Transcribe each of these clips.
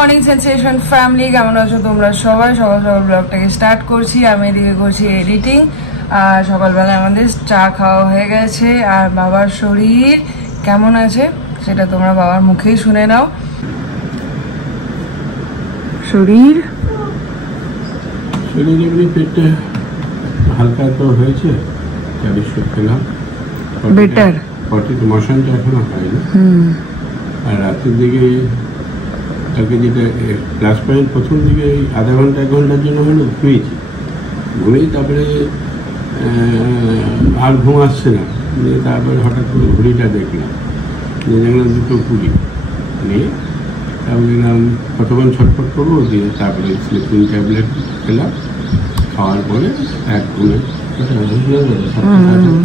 Morning sensation family, কেমন আছো তোমরা সবাই? সকাল সকাল ব্লগটাকে স্টার্ট করছি। আমি এদিকে করছি এডিটিং। আর সকালবেলা আমাদের চা খাওয়া হয়ে গেছে। আর বাবার শরীর কেমন আছে সেটা তোমরা বাবার মুখেই শুনে নাও। শরীর এমনি পেটে হালকা তো হয়েছে, খেলাম বেটার। মশানটা এখনো হয়নি। আর রাতের দিকে তাকে যেটা ক্লাস পয়েন্ট প্রথম দিকে আধা ঘন্টা 1 ঘন্টার জন্য হলো ঘুমিয়ে তারপরে আর ঘুম আসছে না। তারপরে হঠাৎ করে ঘুড়িটা দেখলাম, দেখলাম 2টো কুড়ি নিয়ে তারপরে দেখলাম কতক্ষণ ছটফট করবো, দিয়ে তারপরে স্লিপিং ট্যাবলেট খেলাম। খাওয়ার পরে এক ঘুমে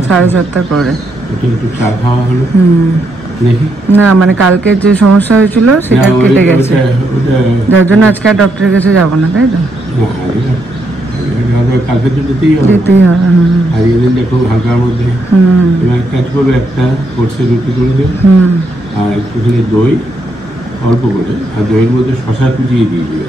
7:30 পরে একটু চা খাওয়া হলো। না মানে কালকে যে সমস্যা হয়েছিল সেটা কেটে গেছে, যার জন্য আজকে আর ডক্টরের কাছে যাবো না, তাই তো? কালকে তো যেতেই হবে। আর এদিন দেখো হালকার মধ্যে এবার কাজ করবে, একটা কোর্সে রুটি করে দেবে আর একটুখানি দই অল্প করে, আর দইয়ের মধ্যে শসা কুচিয়ে দিয়ে দিবে।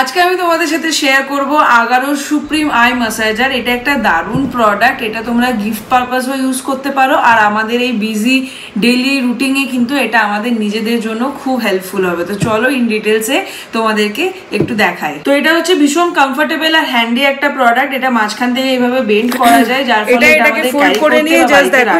আজকে আমি তোমাদের সাথে শেয়ার করব আগারোর সুপ্রিম আই ম্যাসাজার। এটা একটা দারুণ প্রোডাক্ট। এটা তোমরা গিফট পারপাসও ইউজ করতে পারো, আর আমাদের এই বিজি ডেইলি রুটিনে কিন্তু এটা আমাদের নিজেদের জন্য খুব হেল্পফুল হবে। তো চলো ইন ডিটেলসে তোমাদেরকে একটু দেখাই। তো এটা হচ্ছে ভীষণ কমফোর্টেবল আর হ্যান্ডি একটা প্রোডাক্ট। এটা মাঝখান থেকে এইভাবে বেন্ড করা যায়, যার ফলে এটা আমাদের ক্যারি করতে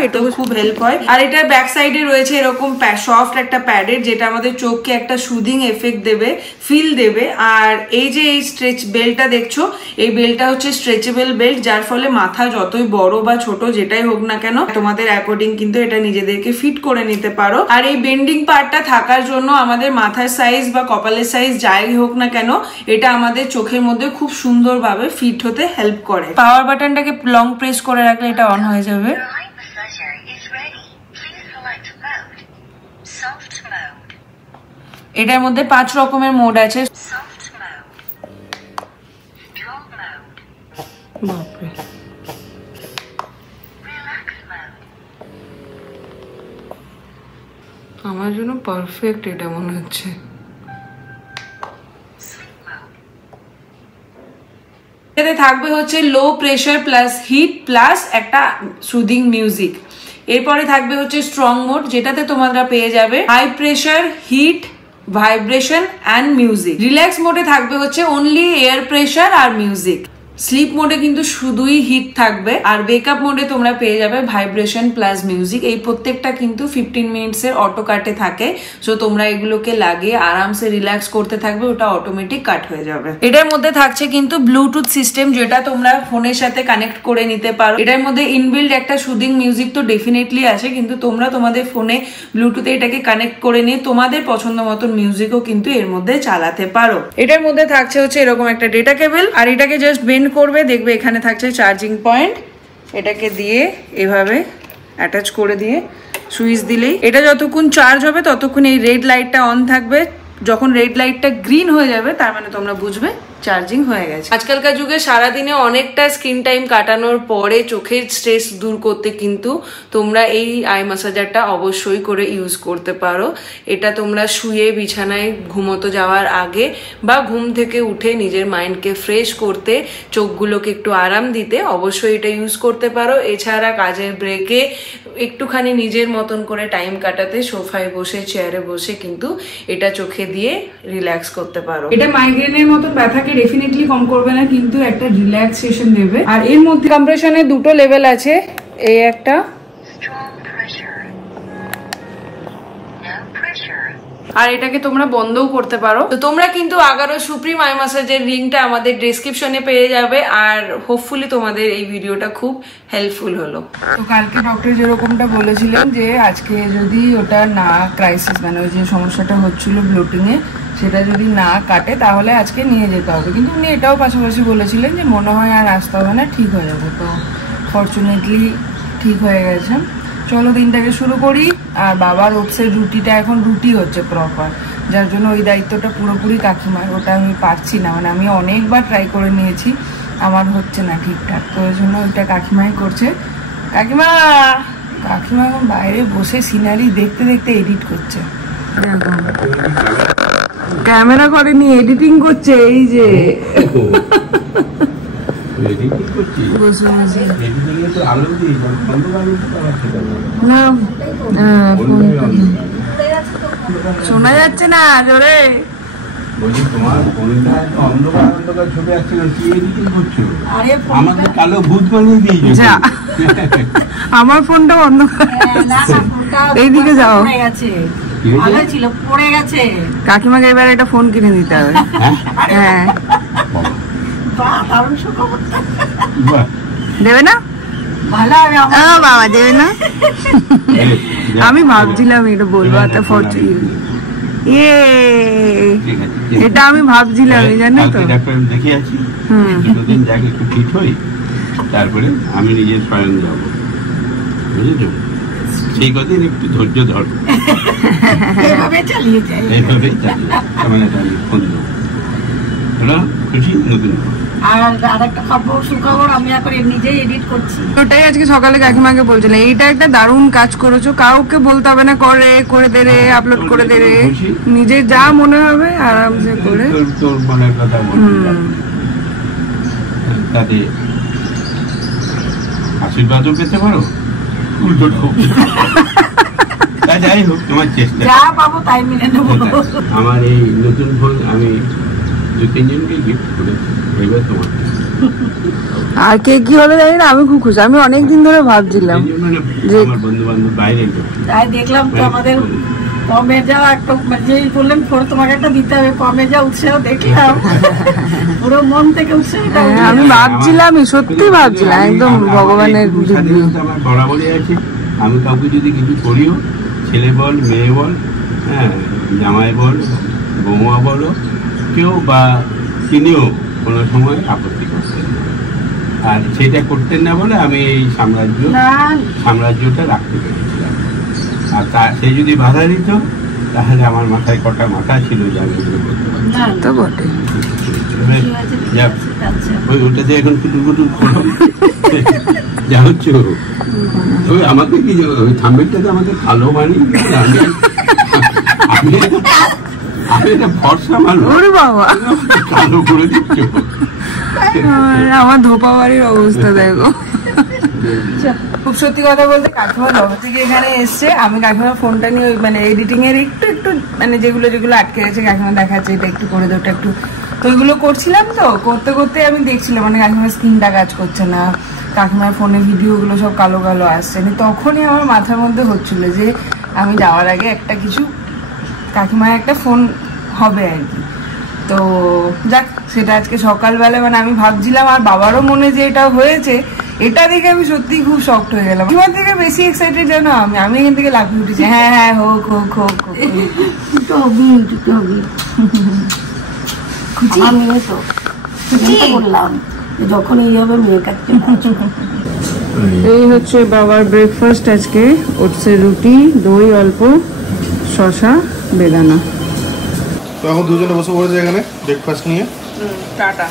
এটা খুব হেল্প হয়। আর এটা ব্যাক সাইডে রয়েছে এরকম সফট একটা প্যাডের, যেটা আমাদের চোখকে একটা সুদিং এফেক্ট দেবে, ফিল দেবে। আর এই যে এই স্ট্রেচ বেল্টটা দেখছো, এই বেল্টটা হচ্ছে স্ট্রেচেবল বেল্ট, যার ফলে মাথা যতই বড় বা ছোট যেটাই হোক না কেন তোমাদের অ্যাকর্ডিং কিন্তু এটা নিজেদেরকে ফিট করে নিতে পারো। আর এই বেন্ডিং পার্টটা থাকার জন্য আমাদের মাথার সাইজ বা কপালের সাইজ যাই হোক না কেন, এটা আমাদের চোখের মধ্যে খুব সুন্দরভাবে ফিট হতে হেল্প করে। পাওয়ার বাটনটাকে লং প্রেস করে রাখলে এটা অন হয়ে যাবে। এটার মধ্যে 5 রকমের মোড আছে। আমার জন্য পারফেক্ট এটা মনে হচ্ছে। এতে থাকবে হচ্ছে low pressure plus heat plus একটা সুদিং মিউজিক। এরপরে থাকবে হচ্ছে স্ট্রং মোড, যেটাতে তোমরা পেয়ে যাবে high pressure, heat, vibration and music. Relax মোডে থাকবে হচ্ছে অনলি এয়ার প্রেশার আর মিউজিক। স্লিপ মোডে কিন্তু শুধুই হিট থাকবে। আর বেকআপ মোডে তোমরা পেয়ে যাবে ভাইব্রেশন প্লাস মিউজিক। এই প্রত্যেকটা কিন্তু 15 মিনিটসের অটো কাটে থাকে। সো তোমরা এগুলোকে লাগিয়ে আরামসে রিল্যাক্স করতে থাকবে, ওটা অটোমেটিক কাট হয়ে যাবে। এটার মধ্যে থাকছে কিন্তু ব্লুটুথ সিস্টেম, যেটা তোমরা ফোনের সাথে কানেক্ট করে নিতে পারো। এটার মধ্যে ইনবিল্ড একটা সুদিং মিউজিক তো ডেফিনেটলি আছে, কিন্তু তোমরা তোমাদের ফোনে ব্লুটুথে এটাকে কানেক্ট করে নিয়ে তোমাদের পছন্দ মতন মিউজিকও কিন্তু এর মধ্যে চালাতে পারো। এটার মধ্যে থাকছে হচ্ছে এরকম একটা ডেটা কেবল, আর এটাকে জাস্ট করবে, দেখবে এখানে থাকছে চার্জিং পয়েন্ট। এটাকে দিয়ে এভাবে অ্যাটাচ করে দিয়ে সুইচ দিলেই এটা যতক্ষণ চার্জ হবে ততক্ষণ এই রেড লাইটটা অন থাকবে। যখন রেড লাইটটা গ্রিন হয়ে যাবে তার মানে তোমরা বুঝবে চার্জিং হয়ে গেছে। আজকালকার যুগে সারাদিনে অনেকটা স্ক্রিন টাইম কাটানোর পরে চোখের স্ট্রেস দূর করতে কিন্তু তোমরা এই আই ম্যাসাজারটা অবশ্যই করে ইউজ করতে পারো। এটা তোমরা শুয়ে বিছানায় ঘুমোতে যাওয়ার আগে বা ঘুম থেকে উঠে নিজের মাইন্ডকে ফ্রেশ করতে, চোখগুলোকে একটু আরাম দিতে অবশ্যই এটা ইউজ করতে পারো। এছাড়া কাজের ব্রেকে একটুখানি নিজের মতন করে টাইম কাটাতে সোফায় বসে, চেয়ারে বসে কিন্তু এটা চোখে দিয়ে রিল্যাক্স করতে পারো। এটা মাইগ্রেনের মতন ব্যথাকে ডেফিনেটলি কম করবে না, কিন্তু একটা রিল্যাক্সেশন দেবে। আর এর মধ্যে কম্প্রেশনের 2টো লেভেল আছে, এই একটা আর এটাকে তোমরা বন্ধও করতে পারো। তো তোমরা কিন্তু আগারো সুপ্রিম আই ম্যাসাজের লিঙ্কটা আমাদের ডেসক্রিপশনে পেয়ে যাবে। আর হোপফুলি তোমাদের এই ভিডিওটা খুব হেল্পফুল হলো। তো কালকে ডক্টর যেরকমটা বলেছিলেন যে আজকে যদি ওটা না ক্রাইসিস, মানে ওই যে সমস্যাটা হচ্ছিল ব্লোটিংয়ে, সেটা যদি না কাটে তাহলে আজকে নিয়ে যেতে হবে। কিন্তু উনি এটাও পাশাপাশি বলেছিলেন যে মনে হয় আর আসতে হবে না, ঠিক হয়ে যাবে। তো ফরচুনেটলি ঠিক হয়ে গেছে। চলো দিনটাকে শুরু করি। আর বাবার ওটসের রুটিটা এখন রুটি হচ্ছে প্রপার, যার জন্য ওই দায়িত্বটা পুরোপুরি কাকিমার। ওটা আমি পারছি না, মানে আমি অনেকবার ট্রাই করে নিয়েছি, আমার হচ্ছে না ঠিকঠাক। তো ওই জন্য ওইটা কাকিমাই করছে। কাকিমা এখন বাইরে বসে সিনারি দেখতে দেখতে এডিট করছে। ক্যামেরা করেনি, এডিটিং করছে। এই যে শোনা যাচ্ছে না জোরে। আমার ফোনটা অন্ধকার, এইদিকে যাও। কাকিমাকে এবার একটা ফোন কিনে দিতে হবে। হ্যাঁ দেবে না? বাবা দেবে না? আমি ভাবছিলাম এটা বলবো, এটা আমি ভাবছিলাম, জানো তো। তারপরে আমি নিজের স্বয়ং যাবো, বুঝেছো? সেই কদিন একটু ধৈর্য ধর, এইভাবেই চালিয়ে ফোন দেবো। খুশি? নতুন ওটাই আজকে সকালে কাকিমাকে বলছিলাম, এইটা একটা দারুণ কাজ করেছো, কাউকে বলতে হবে না করে দে রে, আপলোড করে দে রে, নিজে যা মনে হবে আরামসে করে তোর মনের কথা তাতে আশীর্বাদও পেতে পারো, উল্টোটাও। যাই হোক, তোমার চেষ্টা, যা পাবো তাই মেনে নেবো। আমার এই নতুন ফোন আমি 2-3 জনকে গিফট করেছি, এবার তোমার। আর কে কি হলো জানি না, আমি খুব খুশি। আমি অনেকদিন ধরে ভাবছিলাম যে আমার বন্ধু বান্ধব বাইরে, তাই দেখলাম তো আমাদের কমে যাওয়া একটা, যেই বললেন তোমাকে একটা দিতে হবে, কমে যা উৎসাহ দেখলাম, পুরো মন থেকে উৎসাহ। আমি ভাবছিলাম, সত্যি ভাবছিলাম, একদম ভগবানের আমার বরাবরই আছে। আমি কাউকে যদি কিছু করিও, ছেলে বল, মেয়ে বল, হ্যাঁ, জামাই বল, বৌমা বলো, কেউ বা তিনিও কোনো সময় আপত্তি করতেন না। আর সেটা করতেন না বলে আমি এই সাম্রাজ্যটা রাখতে পেরেছিলাম। আর সে যদি বাধা দিত, তাহলে আমার মাথায় কটা মাথা ছিল যে আমি এগুলো করতে পারতাম। ওটাতে এখন কুটুর কুটুর করো যা হচ্ছে। আমাকে কি ওই থাম্বেলটাতে আমাকে কালো বানি, আমি এটা ভরসা মানুষ, কালো করে দিচ্ছ। আমার ধোপা বাড়ির অবস্থা দেখো। খুব সত্যি কথা বলতে, কাকিমা জগৎ থেকে এখানে এসছে, আমি কাকিমার ফোনটা নিয়ে ওই মানে এডিটিং এর একটু মানে যেগুলো আটকে গেছে কাকিমা দেখাচ্ছে, এটা একটু করে দে, ওটা একটু, তো ওইগুলো করছিলাম। তো করতে করতে আমি দেখছিলাম মানে কাকিমার স্ক্রিনটা কাজ করছে না, কাকিমার ফোনে ভিডিওগুলো সব কালো কালো আসছে। তখনই আমার মাথার মধ্যে হচ্ছিল যে আমি যাওয়ার আগে একটা কিছু কাকিমার একটা ফোন হবে আর কি। তো যাক, সেটা আজকে সকালবেলা মানে আমি ভাবছিলাম, আর বাবারও মনে যে এটা হয়েছে, এটা দেখে আমি সত্যি খুব শকড হয়ে গেলাম। তোমার থেকে বেশি এক্সাইটেড জানো আমি এখান থেকে লাফিয়ে উঠেছি। হ্যাঁ হ্যাঁ, হোক হোক হোক হোক, আমিও তো বললাম যখন এই হবে মেয়ে কাটতে। এই হচ্ছে বাবার ব্রেকফাস্ট আজকে, ওটসের রুটি, দই অল্প, শসা, বেদানা। তো এখন দুজনে বসে পড়েছে এখানে ব্রেকফাস্ট নিয়ে। টাটা।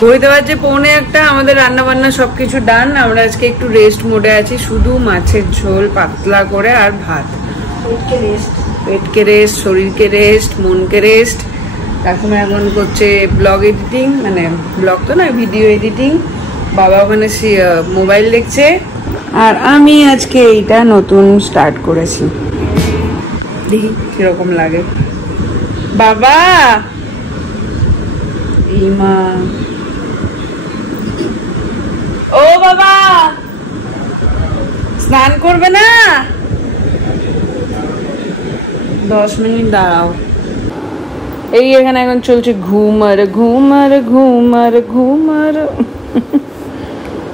হইতে পারছে 1:45, আমাদের রান্না বান্না সবকিছু ডান। আমরা আজকে একটু রেস্ট মোডে আছি, শুধু মাছের ঝোল পাতলা করে আর ভাত। পেটকে রেস্ট, শরীরকে রেস্ট, মনকে রেস্ট। কাকিমা এখন করছে ব্লগ এডিটিং, মানে ব্লগ তো না, ভিডিও এডিটিং। বাবা ওখানে মোবাইল দেখছে, আর আমি আজকে এইটা নতুন স্টার্ট করেছি, দেখি কিরকম লাগে। বাবা, ইমা, ও বাবা, স্নান করবে না? 10 মিনিট দাঁড়াও। এই এখানে এখন চলছে ঘুমার ঘুমার ঘুমার ঘুমার।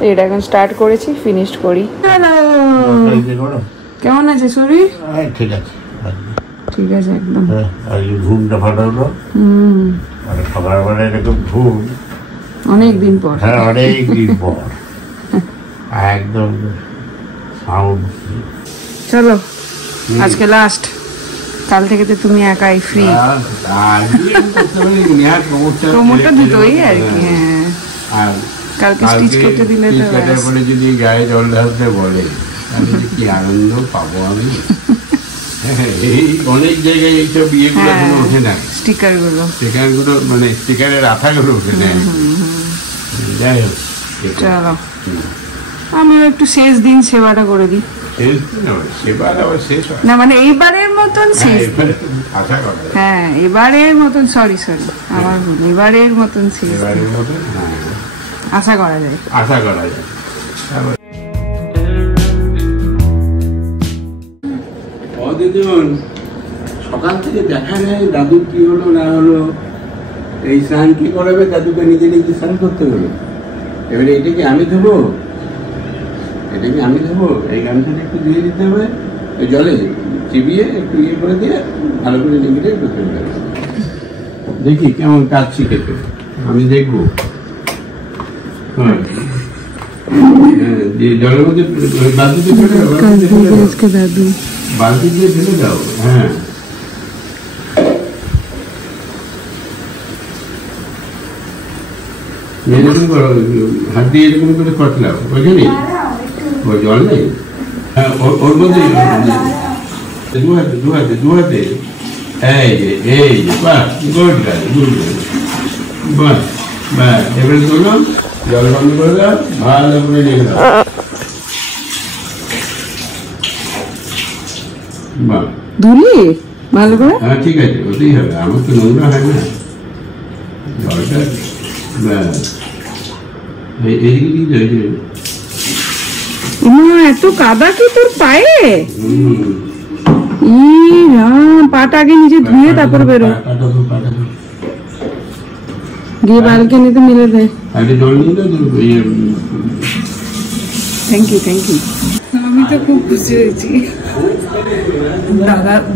এটা এখন স্টার্ট করেছি, ফিনিশ করি। হ্যালো, কেমন আছে শরীর? ঠিক আছে, ঠিক আছে একদম। ঘুমটা ভালো হলো, মানে সকালবেলা এরকম ঘুম অনেকদিন পর। হ্যাঁ, অনেকদিন পর একদম সাউন্ড। চলো, আজকে লাস্ট, কাল থেকে তো তুমি একাই ফ্রি। প্রমোটটা দুটোই আর কি। হ্যাঁ, কালকে স্টিচ করতে দিলে তো যদি গায়ে জল ঢালতে বলে, তাহলে কি আনন্দ পাবো আমি। এই অনেক জায়গায় এইসব ইয়েগুলো কোনো ওঠে না, স্টিকারগুলো মানে স্টিকারের আঠাগুলো ওঠে না। যাই হোক, চলো আমরা একটু শেষ দিন সেবাটা করে দিই। সেবার আবার শেষ হয় না, মানে এইবারের মতন শেষ। আশা করা যায়। হ্যাঁ, এবারের মতন, সরি আমার ভুল, এবারের মতন শেষ, এবারের মতন আশা করা যায়, আশা করা যায়। কতজন সকাল থেকে দেখা নেই দাদুর কি হলো না হলো, এই স্নান কি করাবে, দাদুকে নিজে নিজে স্নান করতে হলো। এবারে এটাকে আমি দেবো, এই গামছাটা একটু দিয়ে দিতে হবে, ওই জলে চিবিয়ে একটু ইয়ে করে দিয়ে ভালো করে নিবিয়ে করতে হবে। দেখি কেমন কাজ শিখেছে, আমি দেখবো। জলের মধ্যে বালতিতে ফেলে দাও, বালতি দিয়ে ফেলে দাও। হ্যাঁ, এরকম করো, হাত দিয়ে এরকম করে কটলাও, বুঝলি? ওই জল নেই, হ্যাঁ ওর মধ্যে দুহাতে এই যে বাহ, গুড গার্ল, বাহ বাহ। এবারে তোলো, জল বন্ধ করে দাও, ভালো করে রেখে দাও। বাহ, ধুলি ভালো করে। হ্যাঁ ঠিক আছে, ওতেই হবে, আমার তো নোংরা হয় না জলটা। এইদিকে দিয়ে এত কাদা কি তোর পায়ে? পাটা আগে নিজে ধুয়ে তারপর বেরো, গিয়ে বালকনিতে মিলে দে। Thank you. আমি তো খুব খুশি হয়েছি,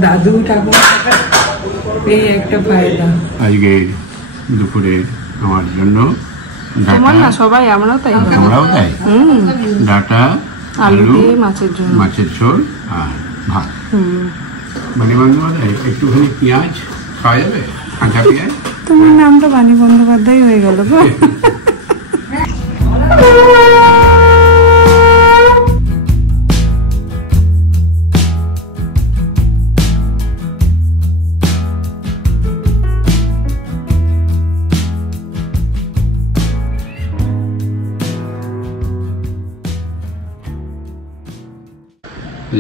দাদু ঠাকুর এই একটা ফায়দা। আজকে দুপুরে আমার জন্য সবাই আমরাও তাই, ডাটা, আলু দিয়ে মাছের ঝোল আর ভাত। বাণী বন্দ্যোপাধ্যায়, একটুখানি পেঁয়াজ খাওয়া যাবে? কাঁচা পেঁয়াজ? তোমার নামটা বাণী বন্দ্যোপাধ্যায় হয়ে গেল গো।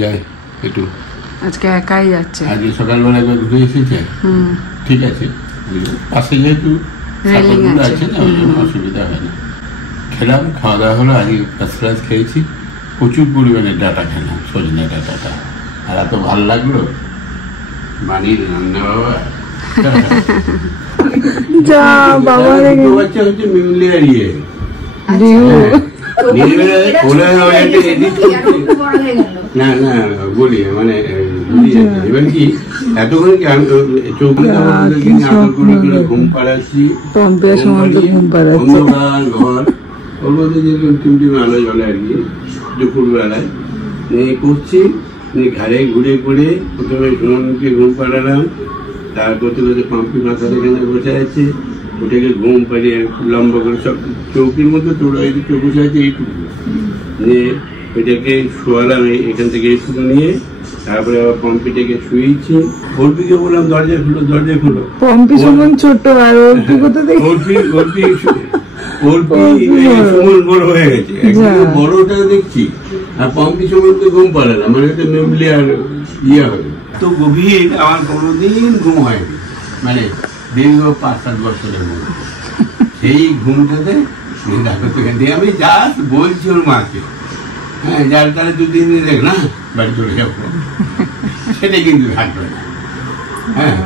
যাই একটু, আজকে একাই যাচ্ছে, আজকে সকালবেলা একবার ঘুরে এসেছে। ঠিক আছে, পাশে যেহেতু আছে না, ওই জন্য অসুবিধা হয় না। খেলাম, খাওয়া দাওয়া হলো, আজকে ফার্স্ট ক্লাস খেয়েছি, প্রচুর পরিমাণে ডাটা খেলাম, সজনে ডাটাটা, আর এত ভালো লাগলো। বানিয়ে রান্না বাচ্চা হচ্ছে মিমলিয়ার ইয়ে, না বলি মানে এবার কি এতক্ষণ কি চৌকি ঘুম পাড়াচ্ছি, অন্ধকার ঘর, ওর মধ্যে যেরকম টিমটিম আলো জ্বলে আর কি, দুপুর বেলায় করছি, ঘাড়ে ঘুরে ঘুরে প্রথমে ঘুমকে ঘুম পাড়ালাম, তারপর তো পাম্পি মাথার এখানে বসে আছে, ওটাকে ঘুম পাড়িয়ে লম্বা করে সব চৌকির মধ্যে তোরা এদিকে বসে আছে এইটুকু নিয়ে এটাকে শোয়ালাম, এখান থেকে এইটুকু নিয়ে তারপরে আবার পম্পিটাকে শুয়েছি। অর্পিকে বললাম দরজা খুলো। পম্পি সুমন ছোট আর অর্পি কোথা থেকে? অর্পি সুমন বড় হয়ে গেছে, বড়টা দেখছি, আর পম্পি সুমনকে ঘুম পাড়ে না, মানে এটা মেমলি আর ইয়ে হবে। তো গভীর আমার কোনোদিন ঘুম হয়নি, মানে দীর্ঘ 5-7 বছরের মধ্যে সেই ঘুমটাতে আমি জাস্ট বলছি ওর মাকে, হ্যাঁ যার তাহলে 2-3 দিন দেখ না বাড়ি চলে যাবো, সেটা কিন্তু থাকবে না। হ্যাঁ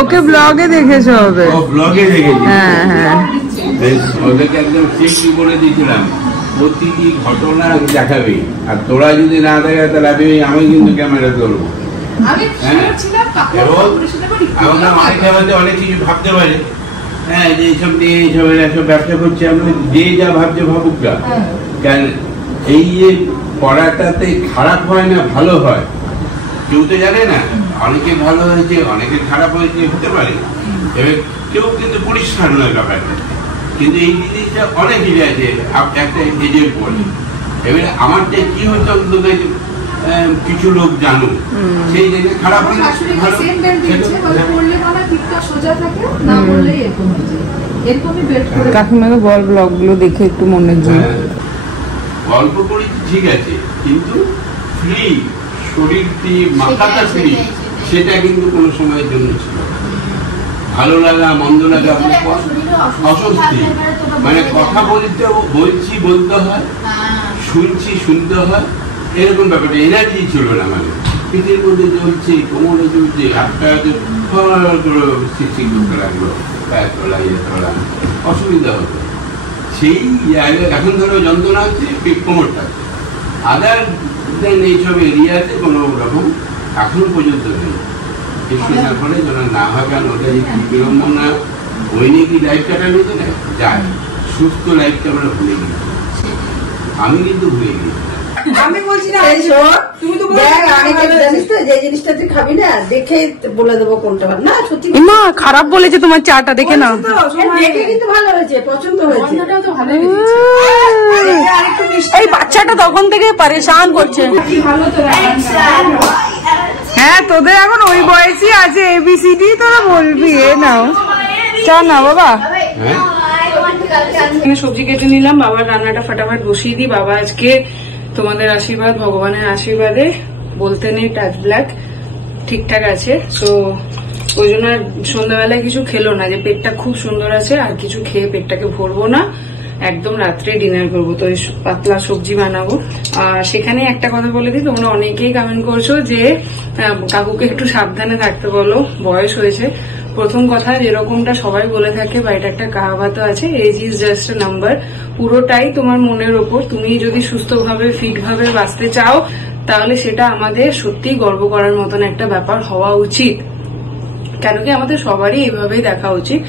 ওকে ব্লগে দেখেছো হবে? ব্লগে দেখেছি, হ্যাঁ ওদেরকে একদম ঠিক বলে দিয়েছিলাম প্রতিটি ঘটনা দেখাবি, আর তোরা যদি না দেখা তাহলে আমি কিন্তু ক্যামেরা ধরবো। অনেক কিছু ভাবতে পারে, হ্যাঁ যে এইসব নিয়ে এইসব ব্যবসা করছে, আমরা যে যা ভাবছে ভাবুক না কেন, এই যে পড়াটাতে খারাপ হয় না ভালো হয় কেউ তো জানে না, অনেকে ভালো হয়েছে অনেকে খারাপ হয়েছে হতে পারে, এবার কেউ কিন্তু পরিষ্কার নয় ব্যাপারটা, কিন্তু এই জিনিসটা অনেক ইয়ে আছে একটা এজের পরে। এবারে আমারটা কি হচ্ছে অন্তত কিছু লোক জানো সেই জায়গায় খারাপ হলে কাকিমাকে বল ব্লগগুলো দেখে একটু মনে যায়। গল্প করি ঠিক আছে, কিন্তু ফ্রি শরীর দিয়ে মাথাটা ফ্রি সেটা কিন্তু কোনো সময়ের জন্য ছিল। ভালো লাগা মন্দ লাগা অস্বস্তি, মানে কথা বলছি বলতে হয়, শুনছি শুনতে হয়, এরকম ব্যাপারটা এনার্জি ছিল না। মানে পিঠের মধ্যে চলছে, কোমরে চলছে, হাতটা সৃষ্টি করতে লাগলো, অসুবিধা হতো। সেই এখন ধরো যন্ত্রণা হচ্ছে কোমরটা, আদার দেন এইসব এরিয়াতে কোনো রকম এখন পর্যন্ত নেই। না করে যেন না হয়, কারণ ওটা যে কি বিড়ম্বনা দৈনিক লাইফ কাটানোতে না যায়, সুস্থ লাইফটা আমরা ভুলে গেছি। আমি কিন্তু ভুলে গেছি। আমি বলছি না তুমি তো জানিস তো যে জিনিসটা তুই খাবি না দেখে বলে দেবো কোনটা না সত্যি মা খারাপ বলেছে তোমার চাটা দেখে না, দেখে কিন্তু ভালো হয়েছে, পছন্দ হয়েছে। এই বাচ্চাটা তখন থেকে পরেশান করছে। হ্যাঁ তোদের এখন ওই বয়সই আছে ABCD, তোরা বলবি এ নাও চা না বাবা। সবজি কেটে নিলাম, বাবার রান্নাটা ফটাফট বসিয়ে দিই। বাবা আজকে তোমাদের আশীর্বাদ ভগবানের আশীর্বাদে বলতে নেই টাচ ব্ল্যাক ঠিকঠাক আছে, তো ওই জন্য আর সন্ধ্যাবেলায় কিছু খেলো না, যে পেটটা খুব সুন্দর আছে আর কিছু খেয়ে পেটটাকে ভরবো না, একদম রাত্রে ডিনার করবো। তো পাতলা সবজি বানাবো। আর সেখানে একটা কথা বলে দিই, তোমরা অনেকেই কমেন্ট করছো যে কাকুকে একটু সাবধানে থাকতে বলো, বয়স হয়েছে। প্রথম কথা যেরকমটা সবাই বলে থাকে বা এটা একটা কাহাবাত আছে, age is just a number, পুরোটাই তোমার মনের ওপর। তুমি যদি সুস্থভাবে ফিট ভাবে বাঁচতে চাও তাহলে সেটা আমাদের সত্যিই গর্ব করার মতন একটা ব্যাপার হওয়া উচিত, কেন কি আমাদের সবারই এইভাবেই দেখা উচিত।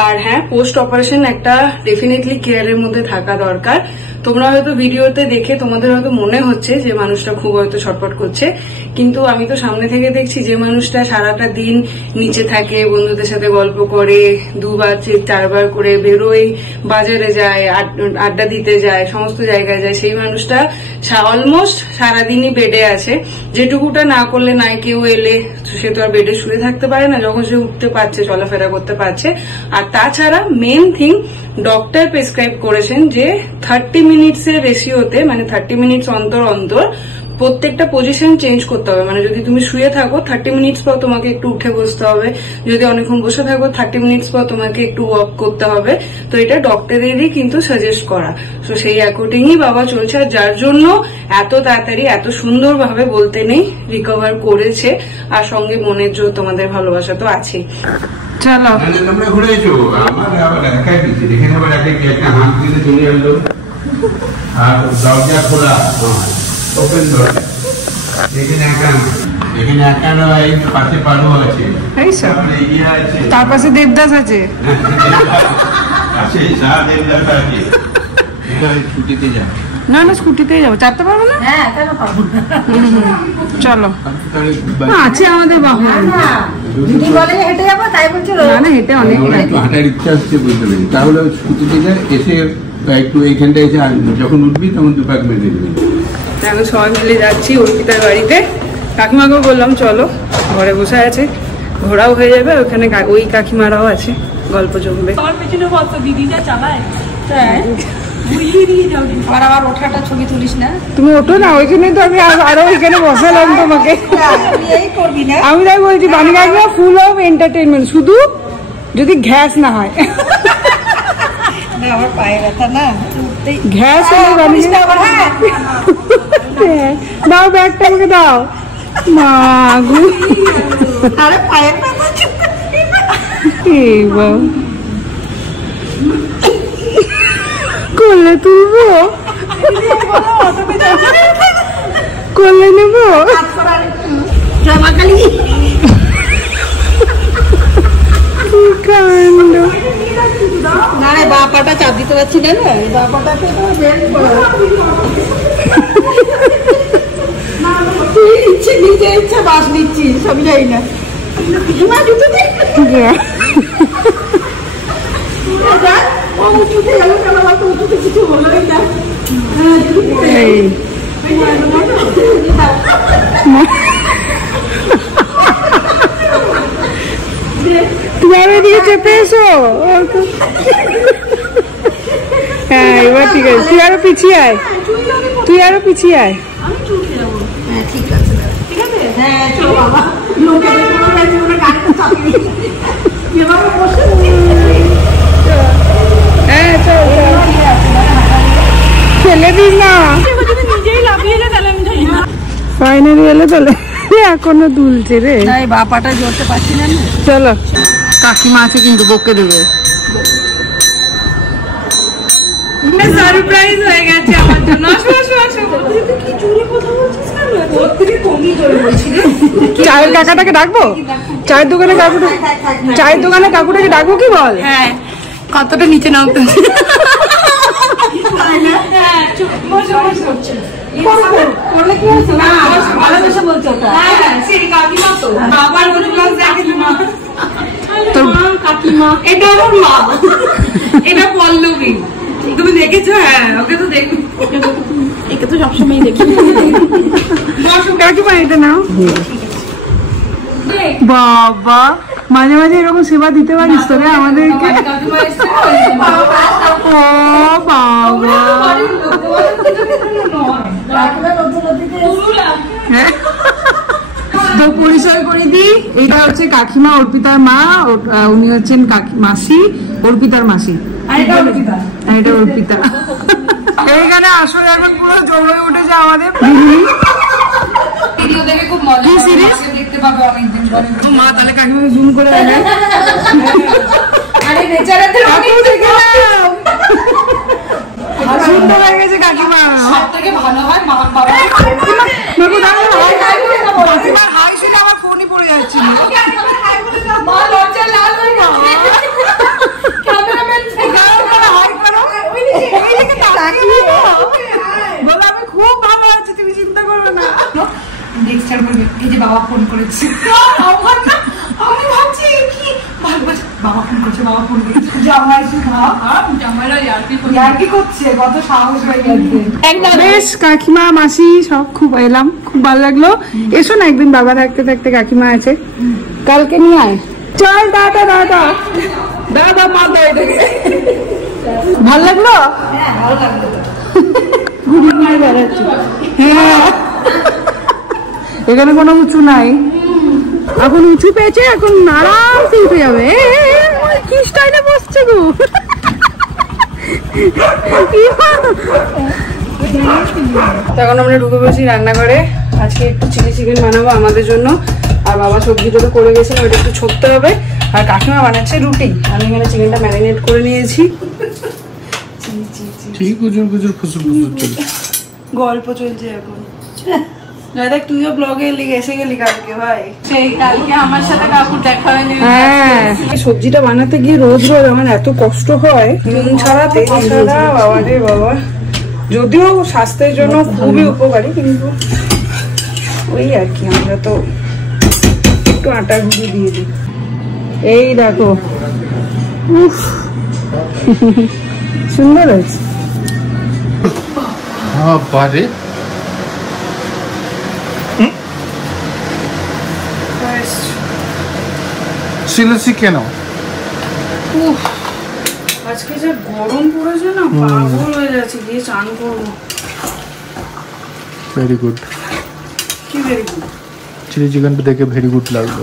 আর হ্যাঁ, পোস্ট অপারেশন একটা ডেফিনেটলি কেয়ারের মধ্যে থাকা দরকার। তোমরা হয়তো ভিডিওতে দেখে তোমাদের হয়তো মনে হচ্ছে যে মানুষটা খুব হয়তো ছটফট করছে, কিন্তু আমি তো সামনে থেকে দেখছি যে মানুষটা সারাটা দিন নিচে থাকে, বন্ধুদের সাথে গল্প করে, 2বার 4বার করে বেরোয়, বাজারে যায়, আড্ডা দিতে যায়, সমস্ত জায়গায় যায়, সেই মানুষটা অলমোস্ট সারাদিনই বেডে আছে। যেটুকুটা না করলে নাই কেউ এলে সে তো আর বেডে শুয়ে থাকতে পারে না, যখন সে উঠতে পারছে চলাফেরা করতে পারছে। আর তাছাড়া মেন থিং, ডক্টর প্রেসক্রাইব করেছেন যে 30 মিনিটসের রেশিওতে, মানে 30 মিনিটস অন্তর অন্তর প্রত্যেকটা পজিশন চেঞ্জ করতে হবে। মানে যদি তুমি শুয়ে থাকো 30 মিনিটস পর তোমাকে একটু উঠে বসতে হবে, যদি অনেকক্ষণ বসে থাকো 30 মিনিটস পর তোমাকে একটু ওয়াক করতে হবে। তো এটা ডক্টরেরই কিন্তু সাজেস্ট করা, তো সেই অ্যাকর্ডিংই বাবা চলছে। আর যার জন্য এত তাড়াতাড়ি এত সুন্দরভাবে বলতে নেই রিকভার করেছে, আর সঙ্গে মনের জোর তোমাদের ভালোবাসা তো আছেই। চলো তোমরা ঘুরে এসো, আমার আবার একাই দিচ্ছি, এখানে আবার একাই একটা হাত দিতে চলে এলো, আর দরজা খোলা, ওপেন দরজা, এখানে একানো পাশে পালু আছে, তার পাশে দেবদাস আছে, দেবদাস আছে। ছুটিতে যাও না না স্কুটিতেই যাবো, চাপতে পারবো না? হ্যাঁ কেন পাবো না, চলো আছে আমাদের বাহন, দিদি বলে হেঁটে যাবো তাই বলছিল না হেঁটে অনেক হাঁটার ইচ্ছা হচ্ছে বুঝতে পারি, তাহলে ছুটিতে যায়, এসে একটু এইখানটা এসে যখন উঠবি তখন 2 পাক মেরে দেবে। এখন সবাই মিলে যাচ্ছি অর্পিতার বাড়িতে। কাকিমাকেও বললাম চলো, ঘরে বসে আছে, ঘোরাও হয়ে যাবে, ওখানে ওই কাকিমারাও আছে, গল্প জমবে। আমার পেছনে বলতো দিদি যা চালায় আবার ওঠাটা ছবি তুলিস না, তুমি ওঠো না, ওইখানে তো আমি আরো ওইখানে বসালাম তোমাকে। করবি না, আমি তাই বলছি বানি কাকিমা ফুল অফ এন্টারটেনমেন্ট, শুধু যদি গ্যাস না হয়। আমার পায়ে ব্যথা না, গ্যাস দাও, ব্যাগটা আমাকে দাও মা গু, আরে পায়ে করলে তুলবো, করলে নেবো, কি কাণ্ড। না বা পাটা চাপ দিতে পারছি না, বা পাটাতে ইচ্ছে নিজে ইচ্ছা বাস নিচ্ছি, সব যাই না জুতো এই তুমি আরো এদিকে চেপে এসো। হ্যাঁ এবার ঠিক আছে, তুই আরো পিছিয়ে আয়, তুই আরো পিছিয়ে আয়। হ্যাঁ চল ফেলে দিস না, ফাইনালি এলে তাহলে এখনো দুলছে রে, বাপাটা জড়তে পারছি না। চলো কাকিমা আছে কিন্তু বকে দেবে। সারপ্রাইজ হয়ে গেছে আমার জন্য। আসো আসো আসো। চায়ের কাকাটাকে ডাকবো, চায়ের দোকানে কাকুটা, চায়ের দোকানে কাকুটাকে ডাকবো কি বল? হ্যাঁ কতটা নিচে নামতে এটা পল্লবী, তুমি দেখেছো? হ্যাঁ ওকে তো দেখি, একে তো সবসময় দেখি। কাকিমা এটা নাও। বাবা মাঝে মাঝে এরকম সেবা দিতে পারিস তো রে আমাদেরকে। ও বাবা তো পরিচয় করে দিই, এটা হচ্ছে কাকিমা অর্পিতার মা, উনি হচ্ছেন মাসি, অর্পিতার মাসি, আর এটা অর্পিতা। এইখানে আসলে এখন পুরো জমে উঠেছে আমাদের ভিডিও দেখে, খুব মজা দেখতে পাবে অনেকদিন পরে। মা তাহলে কাকিমাকে জুম করে দেবে। আরে বেচারাদের সুন্দর হয়ে গেছে কাকিমা, সব থেকে ভালো হয় মা বাবা। হাই শুনে আমার ফোনই পড়ে যাচ্ছিল। মা লজ্জা লাল হয়ে গেছে। ক্যামেরাম্যান হাই করো, ওইদিকে তাকিয়ে বলো আমি খুব ভালো আছি, তুমি চিন্তা করো না। নেক্সট টাইম বলবে এই যে বাবা ফোন করেছে, আমি ভাবছি কি বাবা ফোন করছে, বাবা ফোন করেছে, জামাই জামাইরা ইয়ার্কি করছে, কত সাহস হয়ে গেছে। বেশ কাকিমা মাসি সব খুব এলাম, খুব ভালো লাগলো। এসো না একদিন, বাবা থাকতে থাকতে কাকিমা আছে, কালকে নিয়ে আয়। চল দাদা দাদা দাদা মা এটাকে ভালো লাগলো, ভালো লাগলো। ঘুরে ঘুরে বেড়াচ্ছি। হ্যাঁ এখানে কোনো উঁচু নাই, এখন উঁচু পেয়েছে, এখন আরামসে উঠে যাবে। কি স্টাইলে বসছে গো। তখন আমরা ঢুকে পড়েছি রান্নাঘরে। আজকে একটু চিলি চিকেন বানাবো আমাদের জন্য, আর বাবা সবজিটা তো করে গেছে, ওইটা একটু ছড়তে হবে। আর কাকিমা বানাচ্ছে রুটি, আমি এখানে চিকেনটা ম্যারিনেট করে নিয়েছি। গল্প চলছে এখন। দেখ তুইও ব্লগে এসে গেলি কালকে, ভাই কালকে আমার সাথে কাকুর দেখা হয়নি। হ্যাঁ সবজিটা বানাতে গিয়ে রোজ রোজ আমার এত কষ্ট হয়, নুন ছাড়া তেল ছাড়া, বাবা রে বাবা। যদিও স্বাস্থ্যের জন্য খুবই উপকারী, কিন্তু ওই আর কি, আমরা তো একটু আটা গুঁড়ি দিয়ে দিই। এই দেখো সুন্দর হয়েছে। আজকে যে গরম পড়েছে না, পাগল হয়ে যাচ্ছে, গিয়ে চান করবো। ভেরি গুড, কি ভেরি গুড? চিলি চিকেনটা দেখে ভেরি গুড লাগলো।